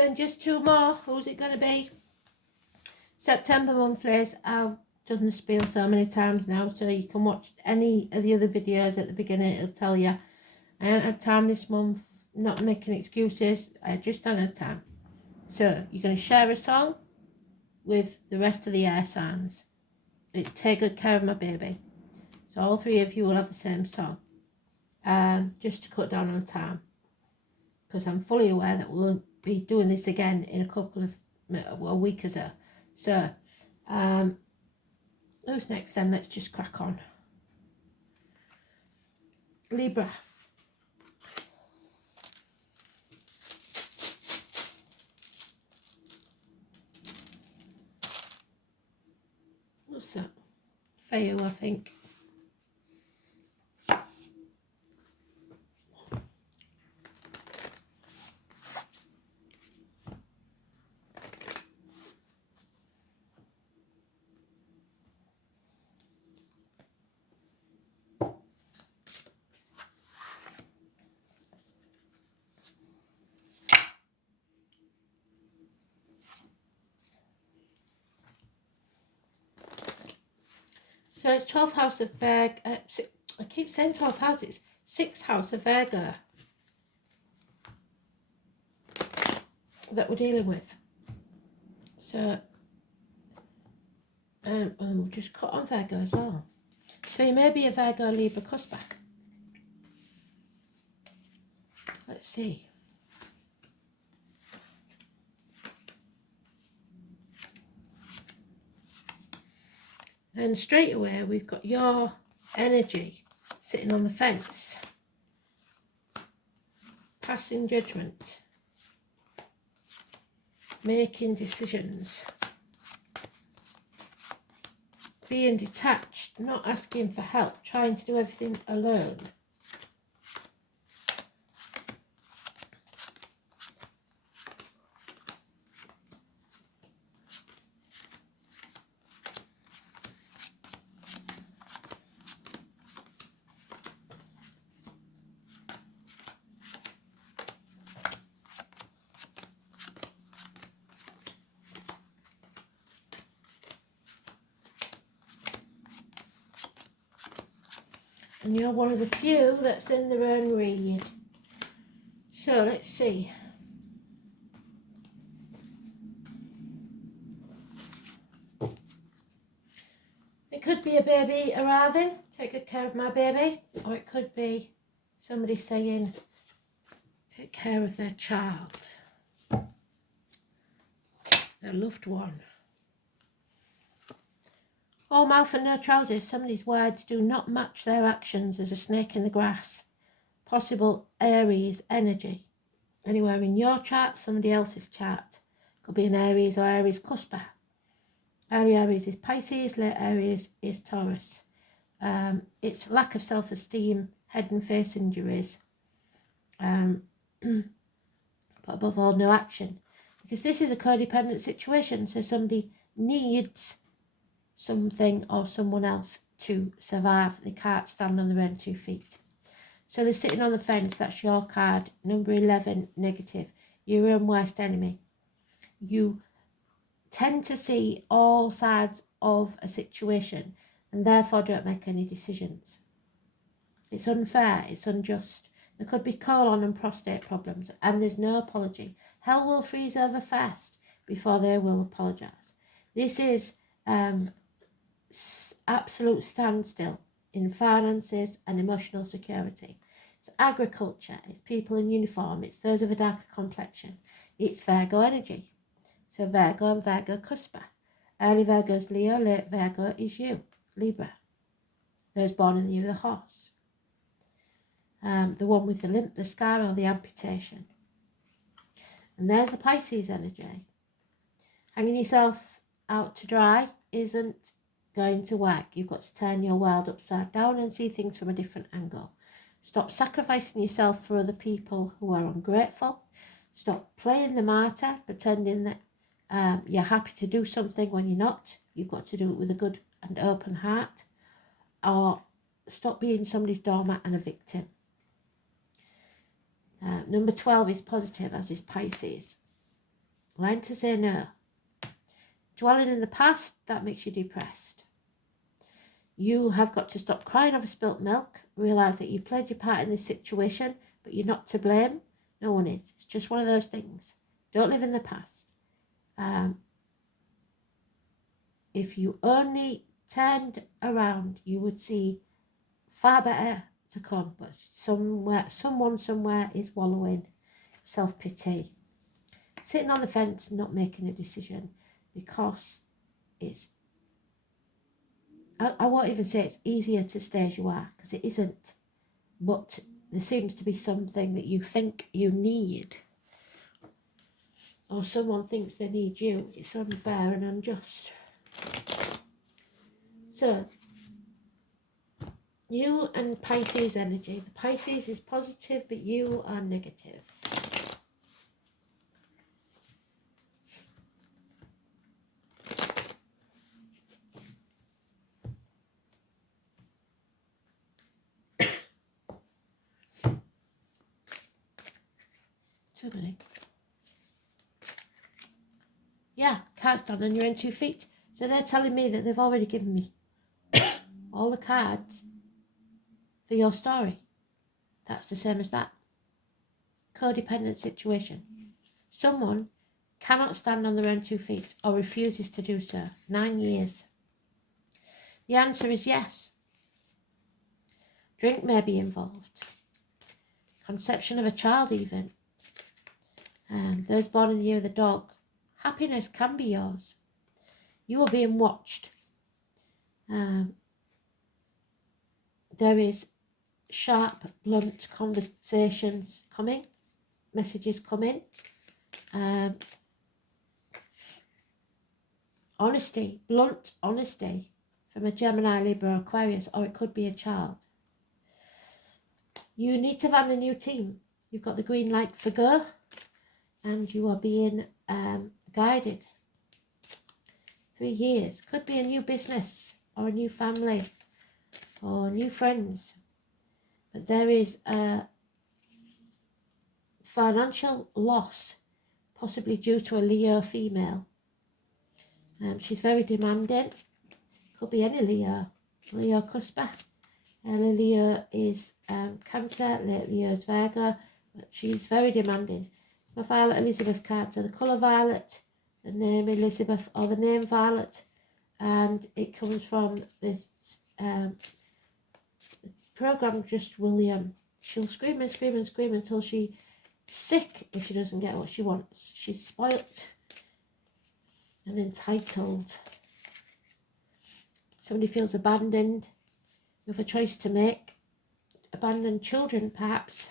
then just two more. Who's it going to be? September monthlies. I've done the spiel so many times now, so you can watch any of the other videos at the beginning. It'll tell you. I haven't had time this month, not making excuses. I just haven't had time. So you're going to share a song with the rest of the air signs. It's Take Good Care of My Baby. So all three of you will have the same song. Just to cut down on time. Because I'm fully aware that we'll be doing this again in a couple of, a week or so. So, who's next then? Let's just crack on. Libra. What's that? Fail, I think. So it's 12th house of Virgo. I keep saying 12th house. It's 6th house of Virgo that we're dealing with. So, and we'll just cut on Virgo as well. So you may be a Virgo Libra cusper. Let's see. And straight away we've got your energy sitting on the fence. Passing judgment. Making decisions. Being detached, not asking for help, trying to do everything alone. And you're one of the few that's in their own read. So let's see. It could be a baby arriving, take good care of my baby. Or it could be somebody saying, take care of their child. Their loved one. All mouth and no trousers, somebody's words do not match their actions as a snake in the grass. Possible Aries energy. Anywhere in your chart, somebody else's chart. Could be an Aries or Aries cusper. Early Aries is Pisces, late Aries is Taurus. It's lack of self-esteem, head and face injuries. But above all, no action. Because this is a codependent situation, so somebody needs something or someone else to survive. They can't stand on their own 2 feet. So they're sitting on the fence. That's your card. Number 11, negative. Your own worst enemy. You tend to see all sides of a situation and therefore don't make any decisions. It's unfair. It's unjust. There could be colon and prostate problems and there's no apology. Hell will freeze over fast before they will apologise. This is absolute standstill in finances and emotional security. It's agriculture, it's people in uniform, it's those of a darker complexion, it's Virgo energy. So Virgo and Virgo cusper. Early Virgo is Leo, late Virgo is you, Libra. Those born in the year of the horse. The one with the limp, the scar or the amputation. And there's the Pisces energy. Hanging yourself out to dry isn't going to work. You've got to turn your world upside down and see things from a different angle. Stop sacrificing yourself for other people who are ungrateful. Stop playing the martyr, pretending that you're happy to do something when you're not. You've got to do it with a good and open heart. Or stop being somebody's doormat and a victim. Number 12 is positive, as is Pisces. Learn to say no. Dwelling in the past, that makes you depressed. You have got to stop crying over spilt milk, realise that you played your part in this situation, but you're not to blame. No one is. It's just one of those things. Don't live in the past. If you only turned around, you would see far better to come, but someone somewhere is wallowing, self-pity, sitting on the fence, not making a decision, because it's, I won't even say it's easier to stay as you are, because it isn't, but there seems to be something that you think you need, or someone thinks they need you. It's unfair and unjust. So, you and Pisces energy. The Pisces is positive, but you are negative. Too many. Yeah, cards done and you're in 2 feet. So they're telling me that they've already given me all the cards for your story. That's the same as that. Codependent situation. Someone cannot stand on their own 2 feet or refuses to do so. 9 years. The answer is yes. Drink may be involved. Conception of a child even. Those born in the year of the dog. Happiness can be yours. You are being watched. There is sharp, blunt conversations coming. Messages coming. Honesty, blunt honesty from a Gemini, Libra, Aquarius, or it could be a child. You need to find a new team. You've got the green light for go, and you are being guided. 3 years. Could be a new business or a new family or new friends. But there is a financial loss, possibly due to a Leo female. She's very demanding. Could be any Leo. Leo Cuspa. Leo is Cancer. Leo is Virgo. But she's very demanding. It's my Violet Elizabeth card. So the colour violet, the name Elizabeth, or the name Violet. And it comes from this program Just William. She'll scream and scream and scream until she's sick if she doesn't get what she wants. She's spoilt and entitled. Somebody feels abandoned. You have a choice to make. Abandoned children, perhaps.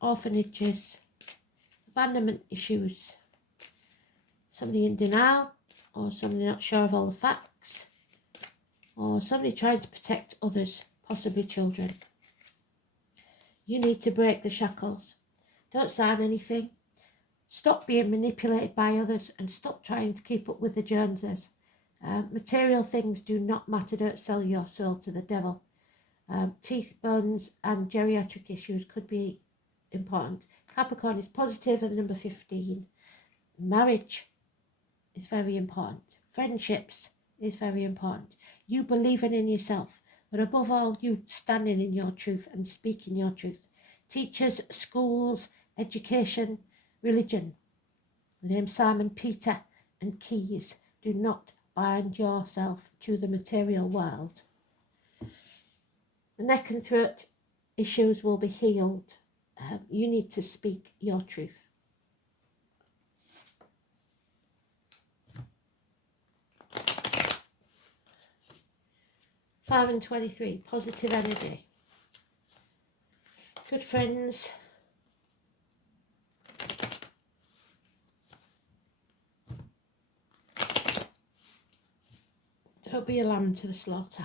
Orphanages. Abandonment issues. Somebody in denial, or somebody not sure of all the facts, or somebody trying to protect others, possibly children. You need to break the shackles. Don't sign anything. Stop being manipulated by others and stop trying to keep up with the Joneses. Material things do not matter. Don't sell your soul to the devil. Teeth, bones and geriatric issues could be important. Capricorn is positive and number 15. Marriage is very important. Friendships is very important. You believing in yourself, but above all, you standing in your truth and speaking your truth. Teachers, schools, education, religion. The name Simon Peter and Keys. Do not bind yourself to the material world. The neck and throat issues will be healed. You need to speak your truth. Five and 23, positive energy. Good friends. Don't be a lamb to the slaughter.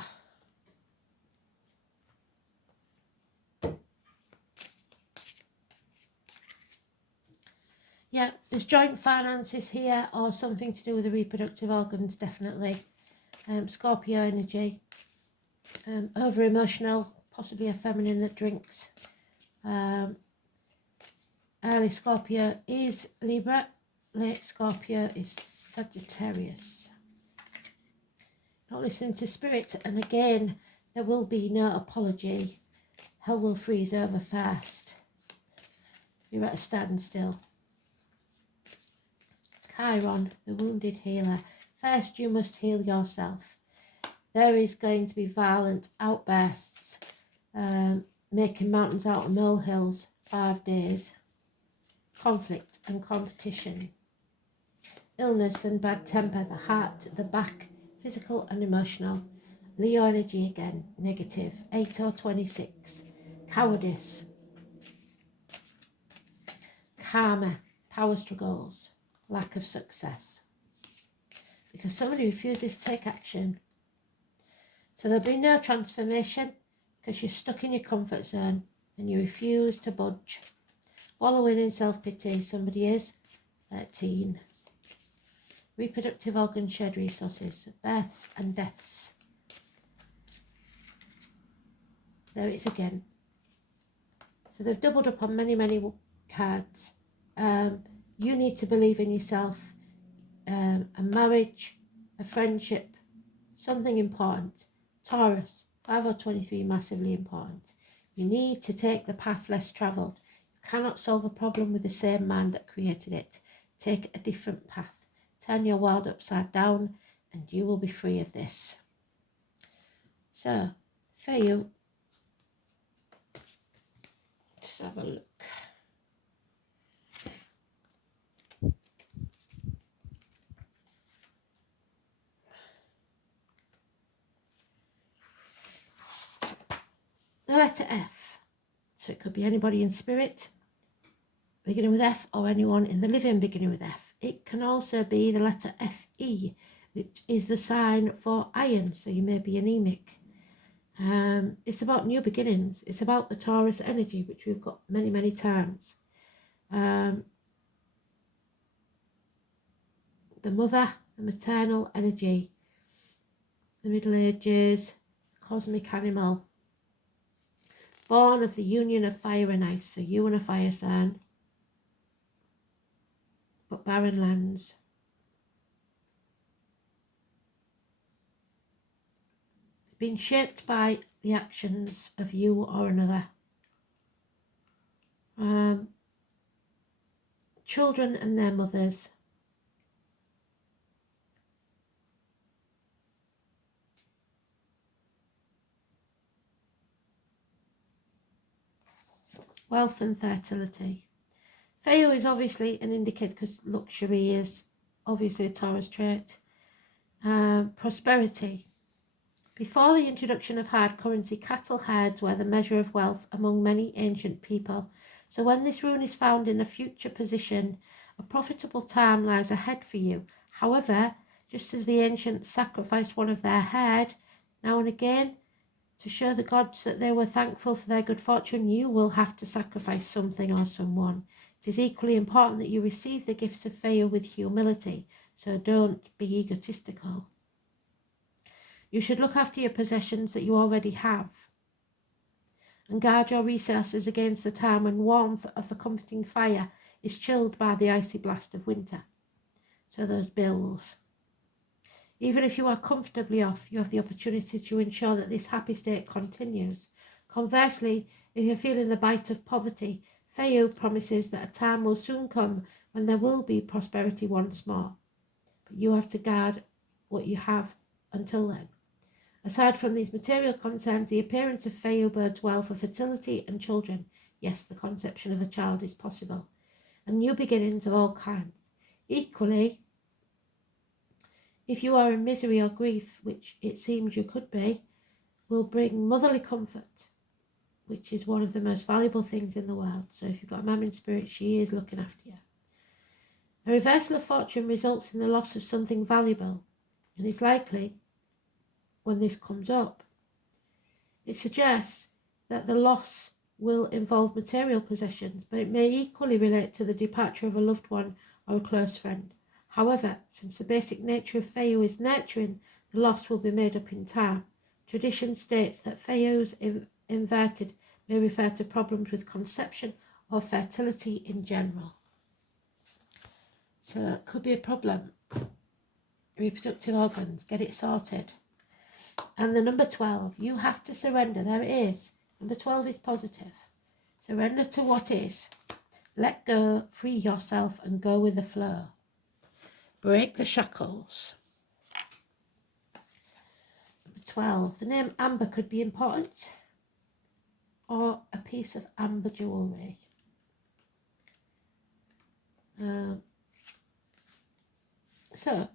Yeah, there's joint finances here or something to do with the reproductive organs, definitely. Scorpio energy. Over emotional, possibly a feminine that drinks. Early Scorpio is Libra, late Scorpio is Sagittarius. Not listening to spirit, and again, there will be no apology. Hell will freeze over fast. You're at a standstill. Chiron, the wounded healer. First, you must heal yourself. There is going to be violent outbursts, making mountains out of molehills, 5 days. Conflict and competition. Illness and bad temper, the heart, the back, physical and emotional. Leo energy again, negative, 8 or 26. Cowardice. Karma, power struggles, lack of success. Because somebody refuses to take action. So there'll be no transformation because you're stuck in your comfort zone and you refuse to budge. Wallowing in self-pity, somebody is 13. Reproductive organs, shared resources, births and deaths. There it is again. So they've doubled up on many, many cards. You need to believe in yourself. A marriage, a friendship, something important. Taurus, 5 or 23, massively important. You need to take the path less travelled. You cannot solve a problem with the same mind that created it. Take a different path. Turn your world upside down and you will be free of this. So, for you, let's have a look. The letter F. So it could be anybody in spirit beginning with F or anyone in the living beginning with F. It can also be the letter Fe, which is the sign for iron, so you may be anemic. It's about new beginnings. It's about the Taurus energy, which we've got many, many times. The mother, the maternal energy, the Middle Ages, cosmic animal. Born of the union of fire and ice, so you and a fire sign, but barren lands. It's been shaped by the actions of you or another. Children and their mothers. Wealth and fertility. Feo is obviously an indicator because luxury is obviously a Taurus trait. Prosperity. Before the introduction of hard currency, cattle herds were the measure of wealth among many ancient people. So when this rune is found in a future position, a profitable time lies ahead for you. However, just as the ancients sacrificed one of their herd, now and again, to show the gods that they were thankful for their good fortune, you will have to sacrifice something or someone. It is equally important that you receive the gifts of Feo with humility, so don't be egotistical. You should look after your possessions that you already have and guard your resources against the time when warmth of the comforting fire is chilled by the icy blast of winter. So those bills. Even if you are comfortably off, you have the opportunity to ensure that this happy state continues. Conversely, if you're feeling the bite of poverty, Feo promises that a time will soon come when there will be prosperity once more. But you have to guard what you have until then. Aside from these material concerns, the appearance of Feo bodes well for fertility and children. Yes, the conception of a child is possible. And new beginnings of all kinds. Equally, if you are in misery or grief, which it seems you could be, will bring motherly comfort, which is one of the most valuable things in the world. So if you've got a mum in spirit, she is looking after you. A reversal of fortune results in the loss of something valuable, and is likely when this comes up. It suggests that the loss will involve material possessions, but it may equally relate to the departure of a loved one or a close friend. However, since the basic nature of Feo is nurturing, the loss will be made up in time. Tradition states that Feos inverted may refer to problems with conception or fertility in general. So it could be a problem. Reproductive organs, get it sorted. And the number 12, you have to surrender. There it is. Number 12 is positive. Surrender to what is. Let go, free yourself, and go with the flow. Break the shackles. Number 12, the name Amber could be important, or a piece of amber jewellery. So,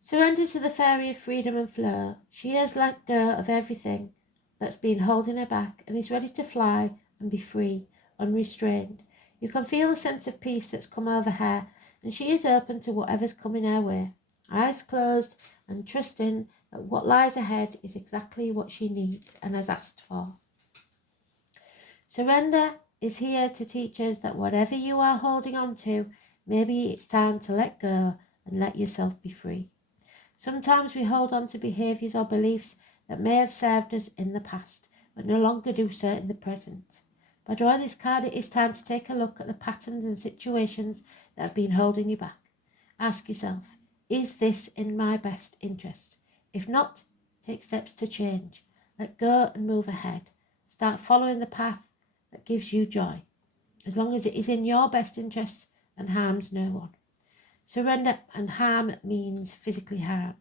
surrender to the fairy of freedom and flow. She has let go of everything that's been holding her back and is ready to fly and be free, unrestrained. You can feel the sense of peace that's come over her, and she is open to whatever's coming her way. Eyes closed and trusting that what lies ahead is exactly what she needs and has asked for. Surrender is here to teach us that whatever you are holding on to, maybe it's time to let go and let yourself be free. Sometimes we hold on to behaviours or beliefs that may have served us in the past, but no longer do so in the present. By drawing this card, it is time to take a look at the patterns and situations that have been holding you back. Ask yourself, is this in my best interest? If not, take steps to change. Let go and move ahead. Start following the path that gives you joy, as long as it is in your best interests and harms no one. Surrender and harm means physically harm.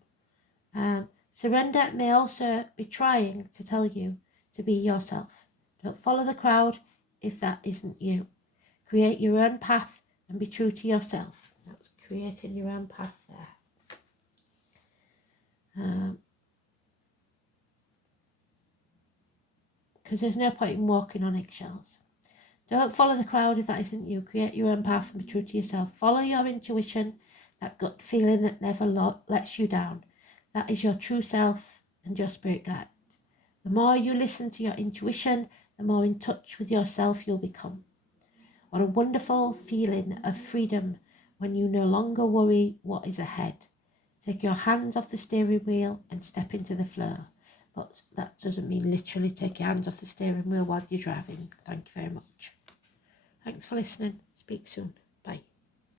Surrender may also be trying to tell you to be yourself. Don't follow the crowd if that isn't you. Create your own path and be true to yourself. That's creating your own path there. Because there's no point in walking on eggshells. Don't follow the crowd if that isn't you. Create your own path and be true to yourself. Follow your intuition, that gut feeling that never lets you down. That is your true self and your spirit guide. The more you listen to your intuition, the more in touch with yourself you'll become. What a wonderful feeling of freedom when you no longer worry what is ahead. Take your hands off the steering wheel and step into the flow. But that doesn't mean literally take your hands off the steering wheel while you're driving. Thank you very much. Thanks for listening. Speak soon.